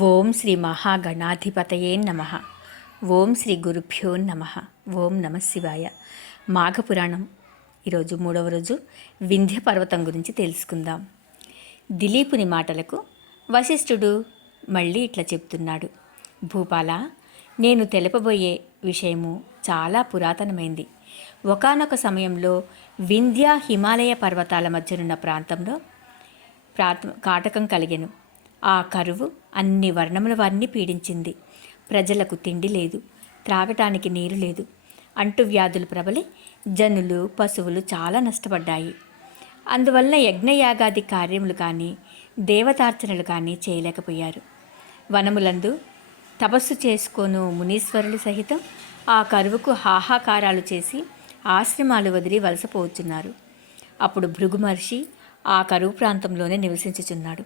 ఓం శ్రీ మహాగణాధిపతయే నమ. ఓం శ్రీ గురుభ్యో నమ. ఓం నమ శివాయ. మాఘపురాణం ఈరోజు 3వ రోజు వింధ్య పర్వతం గురించి తెలుసుకుందాం. దిలీపుని మాటలకు వశిష్ఠుడు మళ్ళీ ఇట్లా చెప్తున్నాడు. భూపాల, నేను తెలుపబోయే విషయము చాలా పురాతనమైంది. ఒకానొక సమయంలో వింధ్య హిమాలయ పర్వతాల మధ్యనున్న ప్రాంతంలో కాటకం కలిగెను. ఆ కరువు అన్ని వర్ణముల వారిని పీడించింది. ప్రజలకు తిండి లేదు, త్రాగటానికి నీరు లేదు. అంటువ్యాధులు ప్రబలి జనులు పశువులు చాలా నష్టపడ్డాయి. అందువలన యజ్ఞయాగాది కార్యములు కానీ దేవతార్చనలు కానీ చేయలేకపోయారు. వనములందు తపస్సు చేసుకోను మునీశ్వరులు సహితం ఆ కరువుకు హాహాకారాలు చేసి ఆశ్రమాలు వదిలి వలసపోతున్నారు. అప్పుడు భృగు మహర్షి ఆ కరువు ప్రాంతంలోనే నివసించుచున్నాడు.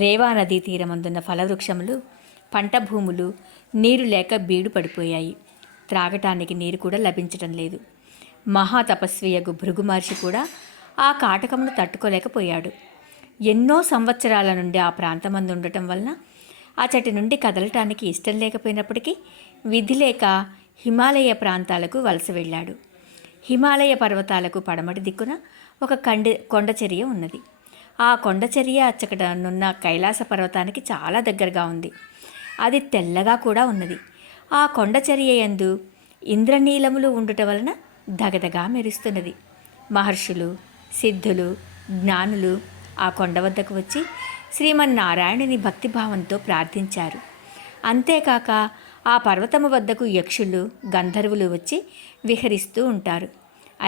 రేవా నదీ తీరమందున్న ఫలవృక్షములు, పంట భూములు నీరు లేక బీడు పడిపోయాయి. త్రాగటానికి నీరు కూడా లభించటం లేదు. మహాతపస్వియగు భృగు మహర్షి కూడా ఆ కాటకమును తట్టుకోలేకపోయాడు. ఎన్నో సంవత్సరాల నుండి ఆ ప్రాంతమందు ఉండటం వలన అచటి నుండి కదలటానికి ఇష్టం లేకపోయినప్పటికీ విధి లేక హిమాలయ ప్రాంతాలకు వలస వెళ్ళాడు. హిమాలయ పర్వతాలకు పడమటి దిక్కున ఒక కొండచర్య ఉన్నది. ఆ కొండచర్య అచ్చకటనున్న కైలాస పర్వతానికి చాలా దగ్గరగా ఉంది. అది తెల్లగా కూడా ఉన్నది. ఆ కొండచర్య యందు ఇంద్రనీలములు ఉండుట వలన దగదగా మెరుస్తున్నది. మహర్షులు, సిద్ధులు, జ్ఞానులు ఆ కొండ వద్దకు వచ్చి శ్రీమన్నారాయణుని భక్తిభావంతో ప్రార్థించారు. అంతేకాక ఆ పర్వతము వద్దకు యక్షులు, గంధర్వులు వచ్చి విహరిస్తూ ఉంటారు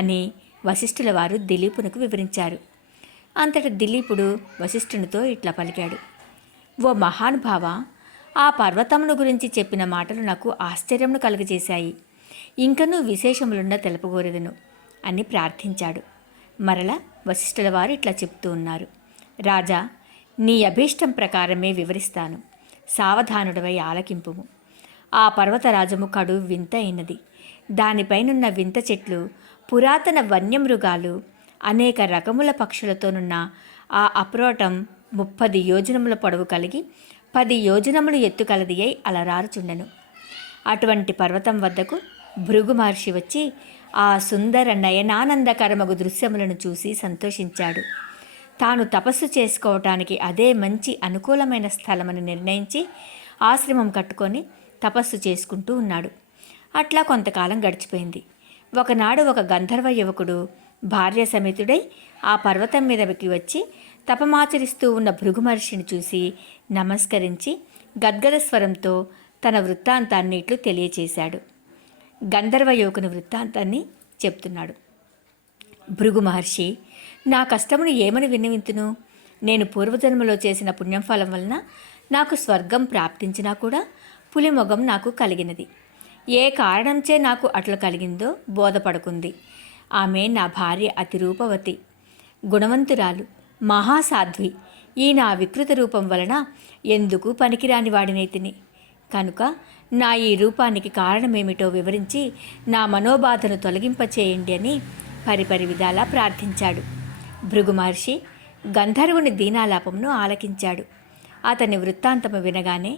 అని వశిష్ఠుల వారు దిలీపునకు వివరించారు. అంతట దిలీపుడు వశిష్ఠునితో ఇట్లా పలికాడు. ఓ మహానుభావ, ఆ పర్వతమును గురించి చెప్పిన మాటలు నాకు ఆశ్చర్యమును కలుగజేశాయి. ఇంకనూ విశేషములున్న తెలుపగోరెదను అని ప్రార్థించాడు. మరల వశిష్ఠుల వారు ఇట్లా చెప్తూ ఉన్నారు. రాజా, నీ అభీష్టం ప్రకారమే వివరిస్తాను. సావధానుడవై ఆలకింపుము. ఆ పర్వతరాజము కడు వింత అయినది. దానిపైనున్న వింత చెట్లు, పురాతన వన్యమృగాలు, అనేక రకముల పక్షులతోనున్న ఆ అప్రోటం 30 యోజనముల పొడవు కలిగి 10 యోజనములు ఎత్తు కలది అయి అలరారుచుండెను. అటువంటి పర్వతం వద్దకు భృగు మహర్షి వచ్చి ఆ సుందర నయనానందకరమగు దృశ్యములను చూసి సంతోషించాడు. తాను తపస్సు చేసుకోవటానికి అదే మంచి అనుకూలమైన స్థలమని నిర్ణయించి ఆశ్రమం కట్టుకొని తపస్సు చేసుకుంటూ ఉన్నాడు. అట్లా కొంతకాలం గడిచిపోయింది. ఒకనాడు ఒక గంధర్వ యువకుడు భార్య సమేతుడై ఆ పర్వతం మీదకి వచ్చి తపమాచరిస్తూ ఉన్న భృగు మహర్షిని చూసి నమస్కరించి గద్గద స్వరంతో తన వృత్తాంతాన్ని ఇట్లు తెలియచేశాడు. గంధర్వ యువకుని వృత్తాంతాన్ని చెప్తున్నాడు. భృగు మహర్షి, నా కష్టమును ఏమని విన్నవింతును? నేను పూర్వజన్మలో చేసిన పుణ్యంఫలం వలన నాకు స్వర్గం ప్రాప్తించినా కూడా పులిమొగం నాకు కలిగినది. ఏ కారణంచే నాకు అట్లా కలిగిందో బోధపడుకుంది. ఆమె నా భార్య అతి రూపవతి, గుణవంతురాలు, మహాసాధ్వి. ఈ నా వికృత రూపం వలన ఎందుకు పనికిరాని వాడినైతిని. కనుక నా ఈ రూపానికి కారణమేమిటో వివరించి నా మనోబాధను తొలగింపచేయండి అని పరిపరి విధాలా ప్రార్థించాడు. భృగు మహర్షి గంధర్వుని దీనాలాపంను ఆలకించాడు. అతని వృత్తాంతము వినగానే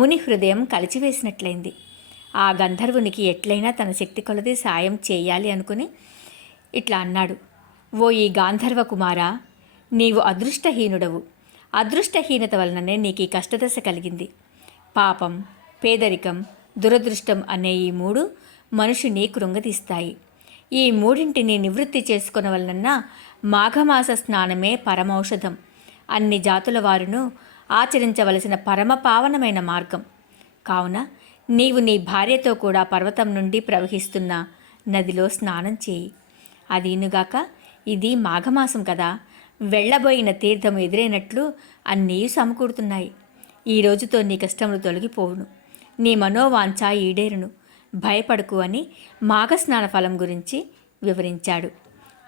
ముని హృదయం కలిచివేసినట్లయింది. ఆ గంధర్వునికి ఎట్లయినా తన శక్తి కొలది సాయం చేయాలి అనుకుని ఇట్లా అన్నాడు. ఓ ఈ గాంధర్వ కుమారా, నీవు అదృష్టహీనుడవు. అదృష్టహీనత వలననే నీకు ఈ కష్టదశ కలిగింది. పాపం, పేదరికం, దురదృష్టం అనే ఈ 3 మనుషుని కృంగతీస్తాయి. ఈ 3ంటిని నివృత్తి చేసుకొనవలనన్నా మాఘమాస స్నానమే పరమౌషధం. అన్ని జాతుల వారును ఆచరించవలసిన పరమ పావనమైన మార్గం. కావున నీవు నీ భార్యతో కూడా పర్వతం నుండి ప్రవహిస్తున్న నదిలో స్నానం చేయి. అదీనుగాక ఇది మాఘమాసం కదా, వెళ్ళబోయిన తీర్థము ఎదురైనట్లు అన్నీ సమకూడుతున్నాయి. ఈ రోజుతో నీ కష్టములు తొలగిపోవును, నీ మనోవాంఛ ఈడేరును. భయపడకు అని మాఘస్నాన ఫలం గురించి వివరించాడు.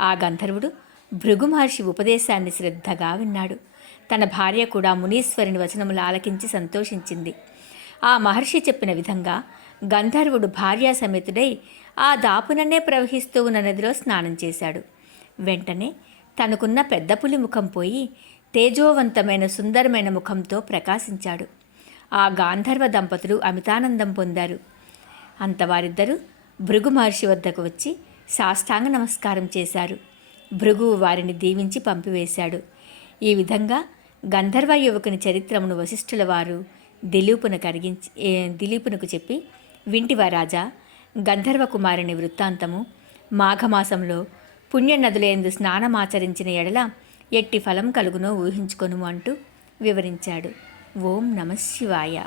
ఆ గంధర్వుడు భృగు మహర్షి ఉపదేశాన్ని శ్రద్ధగా విన్నాడు. తన భార్య కూడా మునీశ్వరుని వచనములు ఆలకించి సంతోషించింది. ఆ మహర్షి చెప్పిన విధంగా గంధర్వుడు భార్యా సమేతుడై ఆ దాపుననే ప్రవహిస్తూ ఉన్న నదిలో స్నానం చేశాడు. వెంటనే తనకున్న పెద్ద పులి ముఖం పోయి తేజోవంతమైన సుందరమైన ముఖంతో ప్రకాశించాడు. ఆ గాంధర్వ దంపతులు అమితానందం పొందారు. అంత వారిద్దరూ భృగు మహర్షి వద్దకు వచ్చి సాష్టాంగ నమస్కారం చేశారు. భృగువు వారిని దీవించి పంపివేశాడు. ఈ విధంగా గంధర్వ యువకుని చరిత్రమును వశిష్ఠుల వారు దిలీపునకు చెప్పి, వింటివా రాజా, గంధర్వ కుమారుని వృత్తాంతము. మాఘమాసంలో పుణ్యనదులందు స్నానమాచరించిన ఎడల ఎట్టి ఫలం కలుగునో ఊహించుకొనుము అంటూ వివరించాడు. ఓం నమః శివాయ.